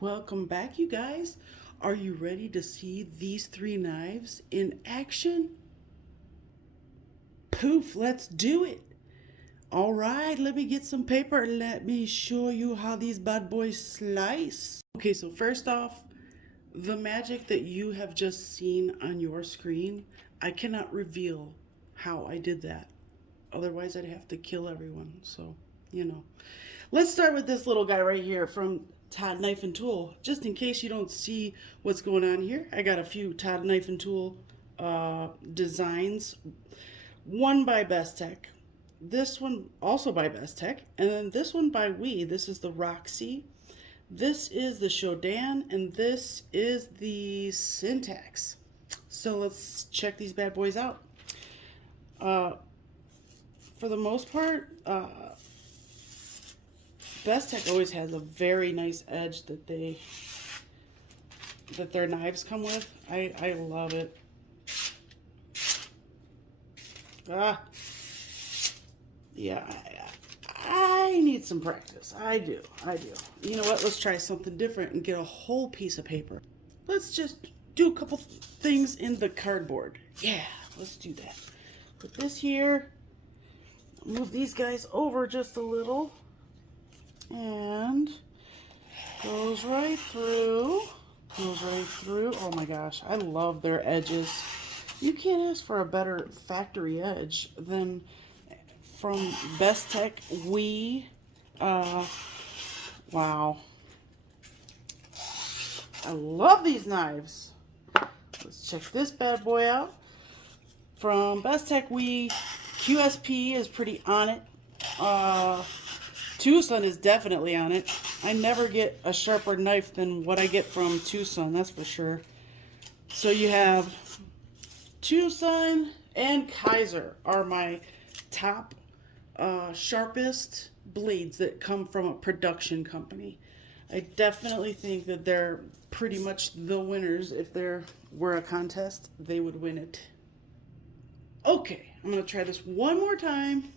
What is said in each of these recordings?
Welcome back, you guys. Are you ready to see these three knives in action? Poof, let's do it. All right, let me get some paper. Let me show you how these bad boys slice. Okay, so first off, the magic that you have just seen on your screen, I cannot reveal how I did that. Otherwise, I'd have to kill everyone. So, you know. Let's start with this little guy right here from Todd Knife and Tool. Just in case you don't see what's going on here, I got a few Todd Knife and Tool designs. One by Best Tech, this one also by Best Tech, and then this one by We. This is the Roxy. This is the Shodan, and this is the Syntax. So let's check these bad boys out. Uh, for the most part, Best Tech always has a very nice edge that their knives come with. I love it. Ah, yeah, I need some practice. I do. You know what? Let's try something different and get a whole piece of paper. Let's just do a couple things in the cardboard. Yeah, let's do that. Put this here. Move these guys over just a little. And goes right through. Goes right through. Oh my gosh, I love their edges. You can't ask for a better factory edge than from Best Tech. Wow. I love these knives. Let's check this bad boy out. From Best Tech QSP is pretty on it. Tucson is definitely on it. I never get a sharper knife than what I get from Tucson, that's for sure. So you have Tucson and Kaiser are my top sharpest blades that come from a production company. I definitely think that they're pretty much the winners. If there were a contest, they would win it. Okay, I'm going to try this one more time.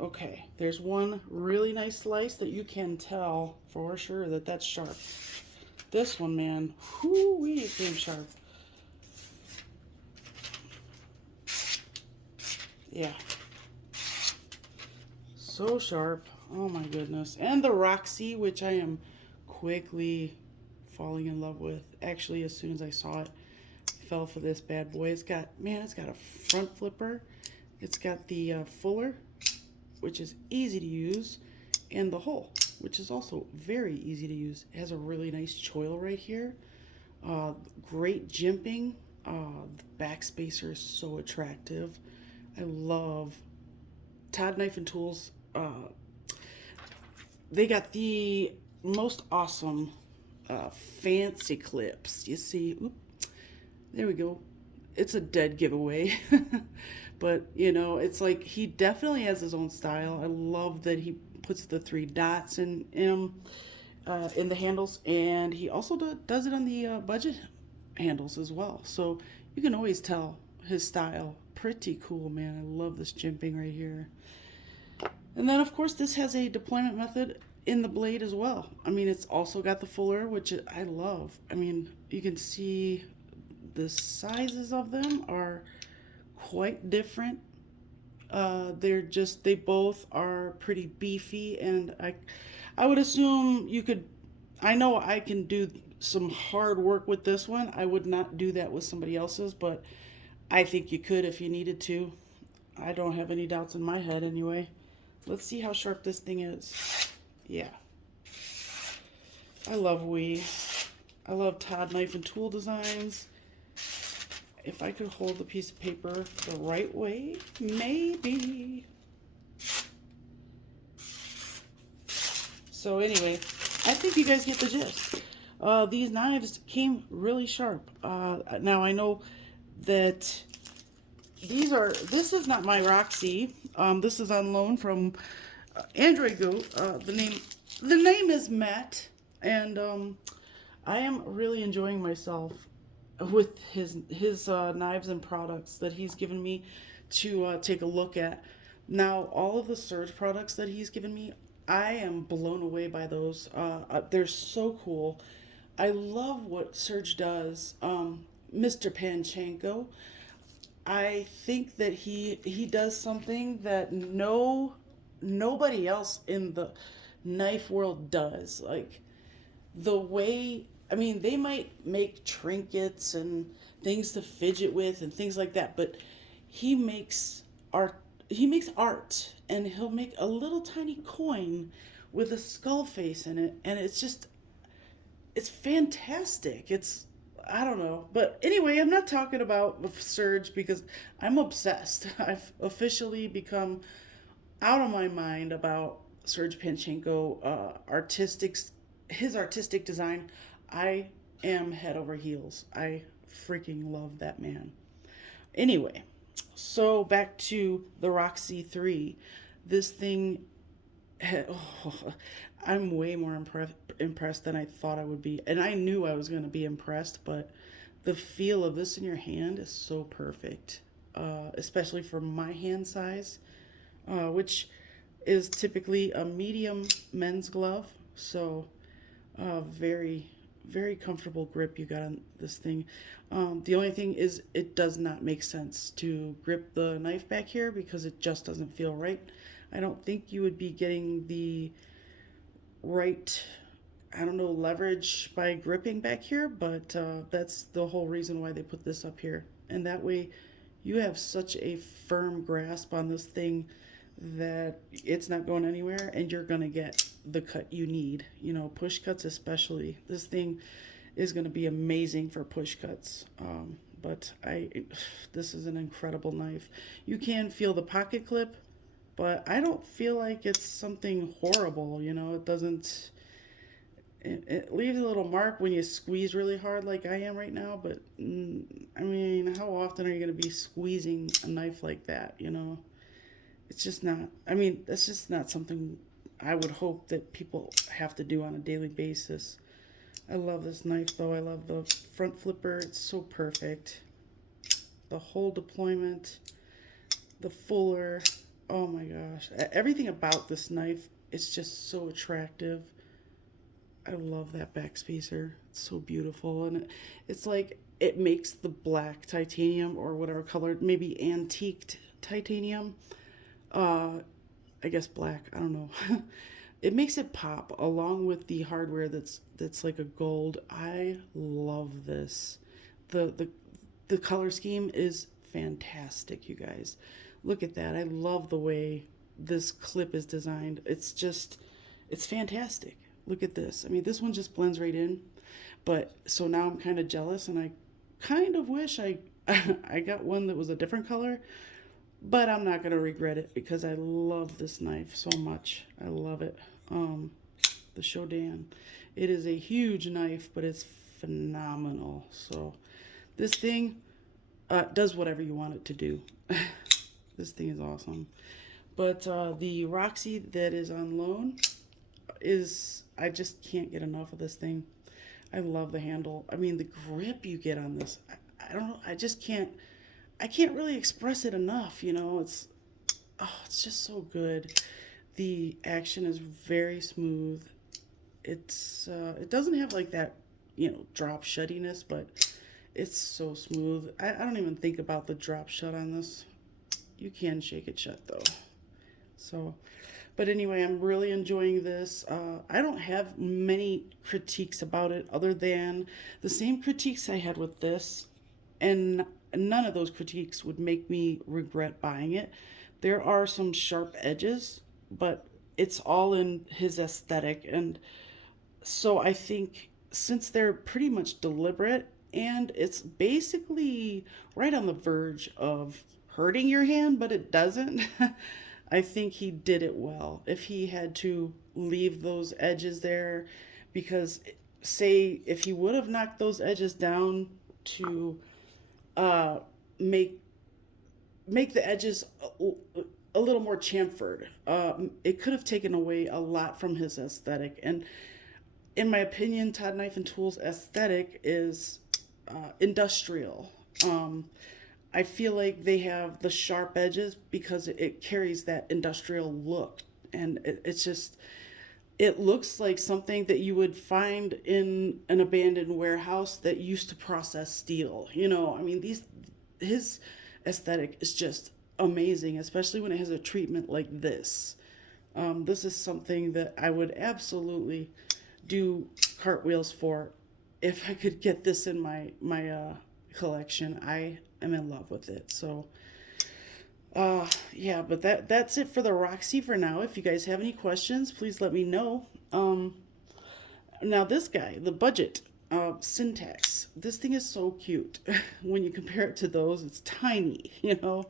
Okay, there's one really nice slice that you can tell for sure that that's sharp. This one, man, whoo-wee, it came sharp. Yeah. So sharp. Oh my goodness. And the Roxy, which I am quickly falling in love with. Actually, as soon as I saw it, fell for this bad boy. It's got a front flipper. It's got the fuller, which is easy to use, and the hole, which is also very easy to use. It has a really nice choil right here. Great jimping. The backspacer is so attractive. I love Todd Knife and Tools. They got the most awesome fancy clips. You see, oop, there we go. It's a dead giveaway. But, you know, it's like he definitely has his own style. I love that he puts the 3 dots in the handles, and he also does it on the budget handles as well. So you can always tell his style. Pretty cool, man. I love this jimping right here. And then, of course, this has a deployment method in the blade as well. I mean, it's also got the fuller, which I love. I mean, you can see the sizes of them are quite different. They both are pretty beefy, and I would assume you could. I know I can do some hard work with this one. I would not do that with somebody else's, but I think you could if you needed to. I don't have any doubts in my head anyway. Let's see how sharp this thing is. Yeah. I love I love Todd Knife and Tool designs. If I could hold the piece of paper the right way, maybe. So anyway, I think you guys get the gist. These knives came really sharp. Now I know that this is not my Roxy. This is on loan from Android Goat. The name is Matt, and I am really enjoying myself with his knives and products that he's given me to take a look at. Now, all of the Surge products that he's given me I am blown away by those. They're so cool. I love what Serge does. Mr. Panchenko, I think that he does something that nobody else in the knife world does. Like the way, I mean, they might make trinkets and things to fidget with and things like that, but he makes art. He makes art, and he'll make a little tiny coin with a skull face in it, and it's fantastic. It's, I don't know, but anyway, I'm not talking about Surge because I'm obsessed. I've officially become out of my mind about Serge Panchenko his artistic design. I am head over heels. I freaking love that man. Anyway, so back to the Roxy 3. This thing, oh, I'm way more impressed than I thought I would be. And I knew I was going to be impressed, but the feel of this in your hand is so perfect, especially for my hand size, which is typically a medium men's glove. So, very, very comfortable grip you got on this thing. The only thing is, it does not make sense to grip the knife back here because it just doesn't feel right. I don't think you would be getting the right, I don't know, leverage by gripping back here, but that's the whole reason why they put this up here. And that way you have such a firm grasp on this thing that it's not going anywhere and you're going to get the cut you need. You know, push cuts especially. This thing is going to be amazing for push cuts. But this is an incredible knife. You can feel the pocket clip, but I don't feel like it's something horrible. You know, it doesn't. It leaves a little mark when you squeeze really hard, like I am right now. But I mean, how often are you going to be squeezing a knife like that? You know, it's just not. I mean, that's just not something I would hope that people have to do on a daily basis. I love this knife though. I love the front flipper. It's so perfect. The whole deployment, the fuller. Oh my gosh. Everything about this knife is just so attractive. I love that backspacer. It's so beautiful. And it's like it makes the black titanium or whatever color, maybe antiqued titanium. I guess black. I don't know. It makes it pop along with the hardware that's like a gold. I love this. The color scheme is fantastic, you guys. Look at that. I love the way this clip is designed. It's fantastic. Look at this. I mean, this one just blends right in. But so now I'm kind of jealous and I kind of wish I I got one that was a different color, but I'm not going to regret it because I love this knife so much. I love it. The Shodan. It is a huge knife, but it's phenomenal. So this thing does whatever you want it to do. This thing is awesome. But the Roxy that is on loan is, I just can't get enough of this thing. I love the handle. I mean, the grip you get on this, I don't know. I can't really express it enough. You know, it's just so good. The action is very smooth. It doesn't have like that, you know, drop shuttiness, but it's so smooth. I don't even think about the drop shut on this. You can shake it shut though. So, but anyway, I'm really enjoying this. I don't have many critiques about it other than the same critiques I had with this, and none of those critiques would make me regret buying it. There are some sharp edges, but it's all in his aesthetic. And so I think since they're pretty much deliberate and it's basically right on the verge of hurting your hand, but it doesn't, I think he did it well. If he had to leave those edges there, because say if he would have knocked those edges down to uh, make the edges a little more chamfered, it could have taken away a lot from his aesthetic. And in my opinion, Todd Knife and Tools aesthetic is industrial. I feel like they have the sharp edges because it carries that industrial look, and it's just it looks like something that you would find in an abandoned warehouse that used to process steel. You know, I mean, his aesthetic is just amazing, especially when it has a treatment like this. This is something that I would absolutely do cartwheels for if I could get this in my collection. I am in love with it. So yeah, but that's it for the Roxy for now. If you guys have any questions, please let me know. Now this guy, the budget syntax. This thing is so cute. When you compare it to those, it's tiny. You know,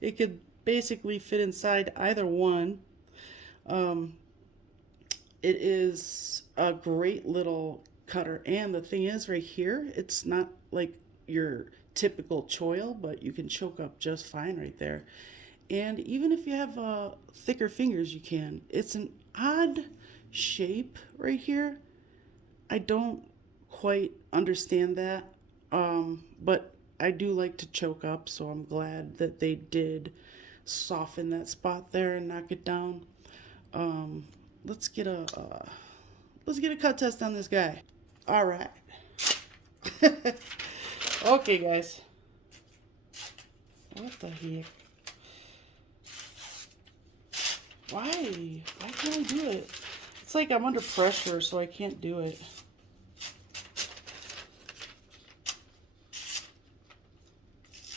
it could basically fit inside either one. It is a great little cutter, and the thing is, right here, it's not like your typical choil, but you can choke up just fine right there. And even if you have thicker fingers, you can. It's an odd shape right here. I don't quite understand that, but I do like to choke up, so I'm glad that they did soften that spot there and knock it down. Um, let's get a let's get a cut test on this guy. All right. Okay, guys. What the heck? Why? Why can't I do it? It's like I'm under pressure, so I can't do it.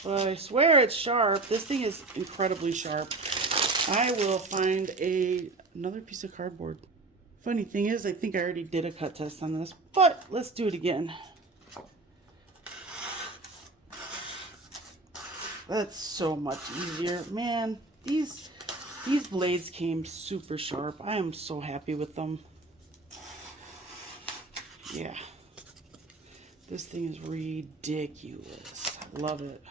But I swear it's sharp. This thing is incredibly sharp. I will find another piece of cardboard. Funny thing is, I think I already did a cut test on this, but let's do it again. That's so much easier. Man, these blades came super sharp. I am so happy with them. Yeah. This thing is ridiculous. I love it.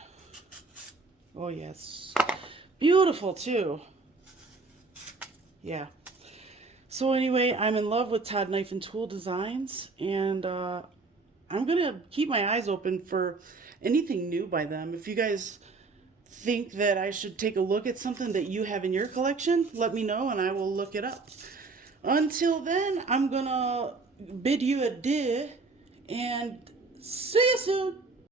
Oh, yes. Beautiful, too. Yeah. So anyway, I'm in love with Todd Knife and Tool Designs, and I'm going to keep my eyes open for anything new by them. If you guys think that I should take a look at something that you have in your collection, let me know and I will look it up. Until then, I'm going to bid you adieu and see you soon.